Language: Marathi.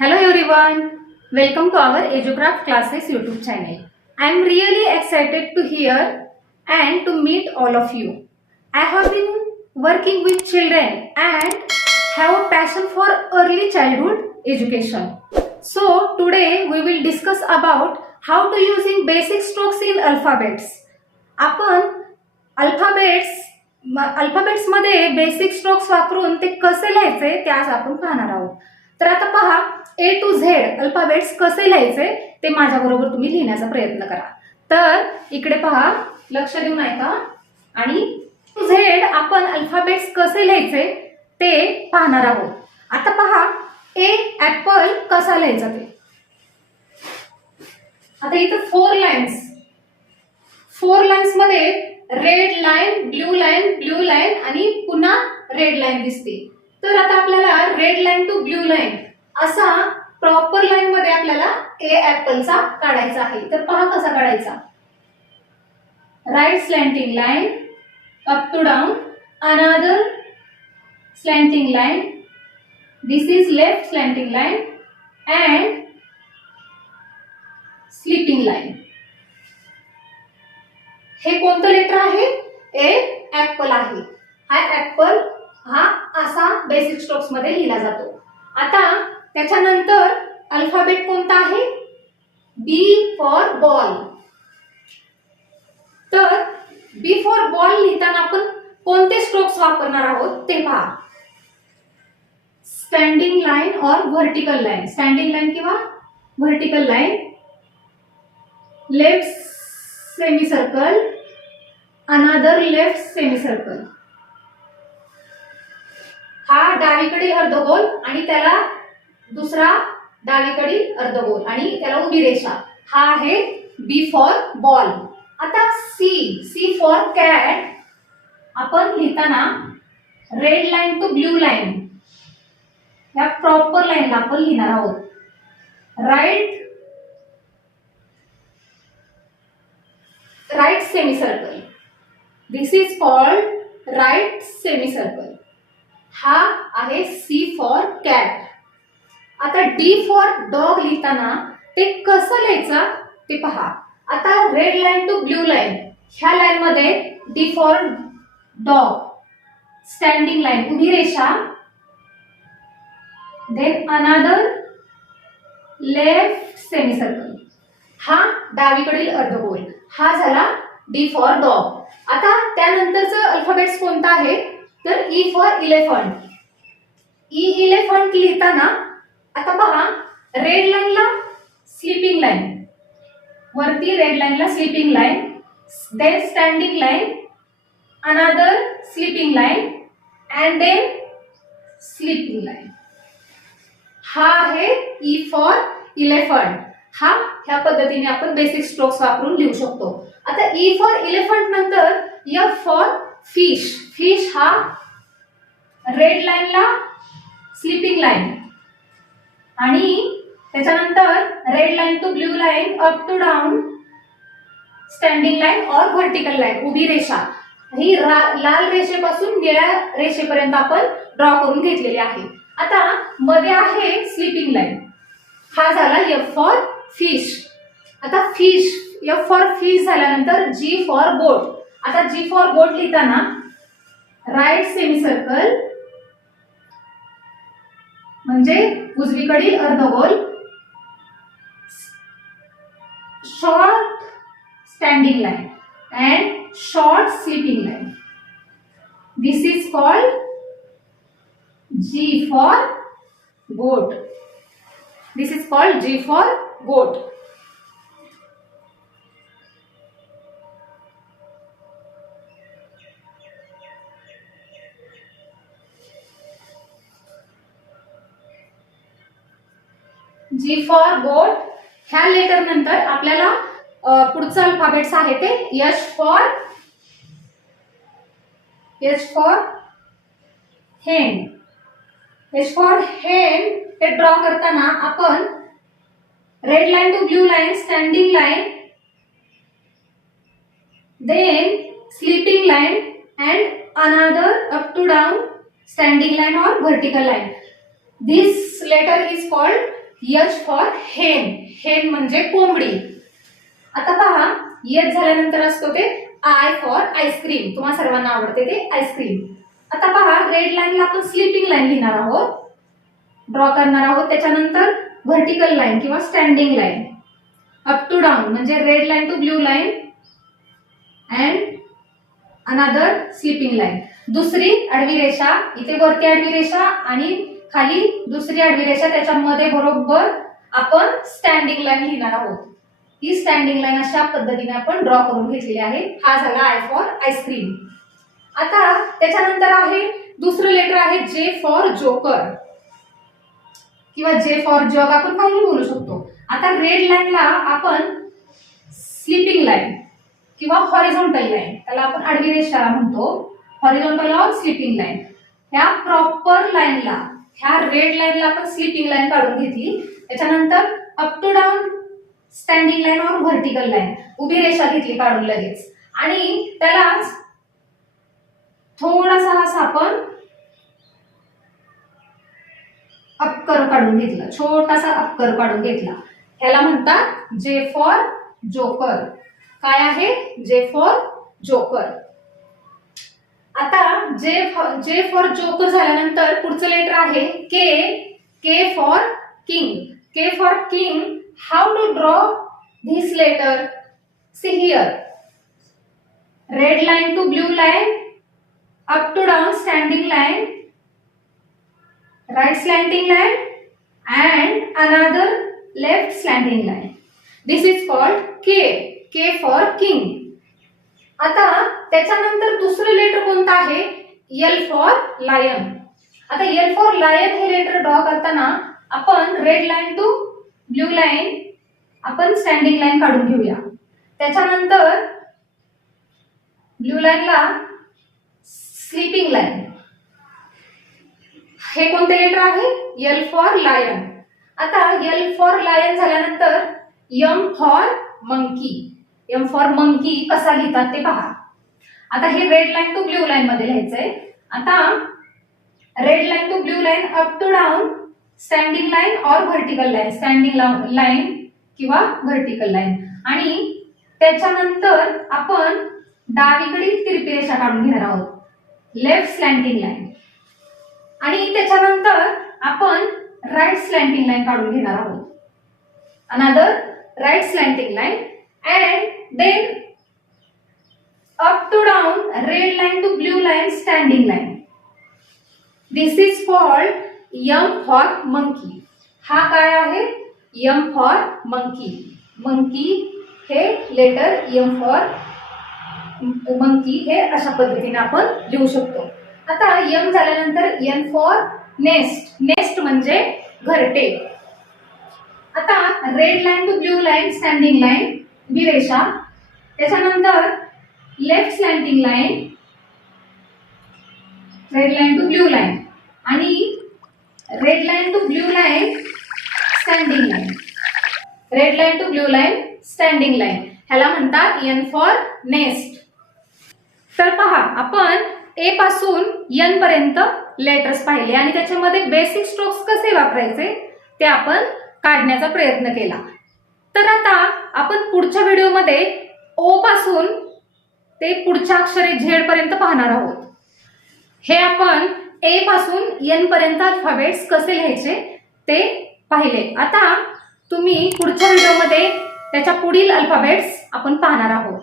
Hello everyone, welcome to our EduCraft classes YouTube channel. I am really excited to hear and to meet all of you. I have been working with children and have a passion for early childhood education. So today we will discuss about how to using basic strokes in alphabets. आपण अल्फाबेट्स अल्फाबेट्समध्ये बेसिक स्ट्रोक्स वापरून ते कसे लिहायचे ते आज आपण पाहणार आहोत तर आता पहा ए टू झेड अल्फाबेट्स कसे लिहायचे ते माझ्याबरोबर तुम्ही लिहिण्याचा प्रयत्न करा. तर इकडे पहा लक्ष देऊन ऐका. आणि टू झेड आपण अल्फाबेट्स कसे लिहायचे ते पाहणार आहोत. आता पहा ए ऍपल कसा लिहायचा ते. आता इथं four lines four लाईन्समध्ये red line blue line blue line आणि पुन्हा रेड लाईन दिसते. तर आता आपल्याला red line to blue line असा प्रॉपर लाईन मध्ये आपल्याला ए ऍपलचा काढायचा आहे. तर पहा कसा काढायचा. Right slanting line up to down another slanting line this is left slanting line and sleeping line हे कोणतं लेटर आहे? ए ऍपल आहे. हा ऍपल बेसिक स्ट्रोक्समध्ये लिहिला जातो. आता त्याच्यानंतर अल्फाबेट कोणता आहे? बी फॉर बॉल तर बी फॉर बॉल लिहिताना आपण कोणते स्ट्रोक्स वापरणार आहोत ते पहा. Standing line or vertical line standing line किंवा vertical line left semi circle another left semi circle हा डावीकडील अर्धगोल आणि त्याला दुसरा डावीकडील अर्धगोल आणि त्याला उभी रेषा. हा आहे बी फॉर बॉल आता सी सी फॉर कॅट आपण लिहिताना red line to blue line या प्रॉपर लाईनला आपण लिहिणार आहोत. Right right semi circle this is called right semi circle हा आहे सी फॉर कॅट आता डी फॉर डॉग लिहिताना ते कसं लिहायचं ते पहा. आता red line to blue line ह्या लाईन मध्ये D for dog standing line उभी रेषा. देन अनादर लेफ्ट सेमीसर्कल हा डावीकडील अर्धगोल. हा झाला डी फॉर डॉग आता त्यानंतरचं अल्फाबेट्स कोणता आहे? तर E for elephant E elephant लिहिताना आता पहा रेड लाईनला स्लीपिंग लाईन वरती रेड लाईनला sleeping line then standing line another sleeping line and then sleeping line हा आहे ई फॉर इलेफंट हा ह्या पद्धतीने आपण बेसिक स्ट्रोक्स वापरून लिहू शकतो. आता ई फॉर इलेफंट नंतर एफ फॉर फिश. फिश हा रेड लाईनला स्लीपिंग लाईन. आणि त्याच्यानंतर red line to blue line up to down standing line or vertical line उभी रेषा. ही लाल रेषेपासून निळ्या रेषेपर्यंत आपण ड्रॉ करून घेतलेली आहे. आता मध्ये आहे स्लीपिंग लाईन. हा झाला एफ फॉर फिश आता फिश एफ फॉर फिश झाल्यानंतर जी फॉर बोट आता जी फॉर बोट लिहिताना राईट सेमी सर्कल म्हणजे उजवीकडील अर्धगोल short standing line and short sleeping line this is called G for goat this is called G for goat G for goat ह्या लेटर नंतर आपल्याला पुढचं अल्फाबेट्स आहे ते. यश फॉर यश फॉर हेन यश फॉर हेन हे ड्रॉ करताना आपण red line to blue line standing line then sleeping line and another up to down standing line or vertical line this letter is called H for hen. Hen म्हणजे कोंबडी. आता पहा यच झाल्यानंतर असतो ते आय फॉर आईस्क्रीम. तुम्हा सर्वांना आवडते ते आईस्क्रीम. आता पहा रेड लाईनला आपण स्लीपिंग लाईन लिहिणार आहोत. ड्रॉ करणार आहोत. त्याच्यानंतर व्हर्टिकल लाईन किंवा standing line up to down म्हणजे red line to blue line and another sleeping line दुसरी आडवी रेषा इथे वरती आडवी रेषा आणि खाली दुसरी आडवी रेषा त्याच्यामध्ये बरोबर आपण स्टँडिंग लाईन लिहिणार आहोत. ही स्टँडिंग लाईन अशा पद्धतीने आपण ड्रॉ करून घेतलेली आहे. हा झाला आय फॉर आईस्क्रीम आता त्याच्यानंतर आहे दुसरं लेटर आहे जे फॉर जोकर किंवा जे फॉर जग आपण काही बोलू शकतो. आता रेड लाईनला आपण स्लिपिंग लाईन किंवा हॉरिझॉन्टल लाईन त्याला आपण आडवी रेषा म्हणतो. हॉरिझॉन्टल ऑर स्लिपिंग लाईन ह्या प्रॉपर लाईनला ह्या रेड लाईनला आपण स्लिपिंग लाईन काढून घेतली. त्याच्यानंतर up to down standing line or vertical line उभी रेषा घेतली काढून लगेच. आणि त्यालाच थोडासा असा आपण अपकर काढून घेतला. छोटासा अपकर काढून घेतला. ह्याला म्हणतात जे फॉर जोकर काय आहे? जे फॉर जोकर आता J for J for joker झाल्यानंतर पुढचं लेटर आहे K K for king K for king how to draw this letter see here red line to blue line up to down standing line right slanting line and another left slanting line this is called K K for king आता त्याच्यानंतर दुसरं लेटर कोणतं आहे? एल फॉर लायन आता एल फॉर लायन हे लेटर ड्रॉ करताना आपण red line to blue line आपण स्टँडिंग लाईन काढून घेऊया. त्याच्यानंतर ब्ल्यू लाईनला स्लीपिंग लाईन हे कोणते लेटर आहे? एल फॉर लायन आता एल फॉर लायन झाल्यानंतर M for monkey M for monkey कसा लिहितात ते पहा. आता हे red line to blue line मध्ये लिहायचंय. आता red line to blue line up to down standing line or vertical line standing line किंवा व्हर्टिकल लाईन आणि त्याच्यानंतर आपण डावीकडील तिरपी रेषा काढून घेणार आहोत. लेफ्ट स्लँटिंग लाईन आणि त्याच्यानंतर आपण राईट स्लँटिंग लाईन काढून घेणार आहोत. Another right slanting line and then up to down red line to blue line standing line this is called M for monkey हा काय आहे? यम फॉर मंकी मंकी हे लेटर यम फॉर मंकी हे अशा पद्धतीने आपण लिहू शकतो. आता यम झाल्यानंतर एन फॉर नेस्ट नेस्ट म्हणजे घरटे. आता red line to blue line standing line बी रेषा त्याच्यानंतर left slanting line red line to blue line आणि red line to blue line standing line red line to blue line standing line ह्याला म्हणतात एन फॉर नेस्ट तर पहा आपण ए पासून एन पर्यंत लेटर्स पाहिले आणि त्याच्यामध्ये बेसिक स्ट्रोक्स कसे वापरायचे ते आपण काढण्याचा प्रयत्न केला. तर आता आपण पुढच्या व्हिडिओमध्ये ओ पासून ते पुढच्या अक्षरे झेड पर्यंत पाहणार आहोत. हे आपण ए पासून एन पर्यंत अल्फाबेट्स कसे लिहायचे ते पाहिले. आता तुम्ही पुढच्या व्हिडिओमध्ये त्याच्या पुढील अल्फाबेट्स आपण पाहणार आहोत.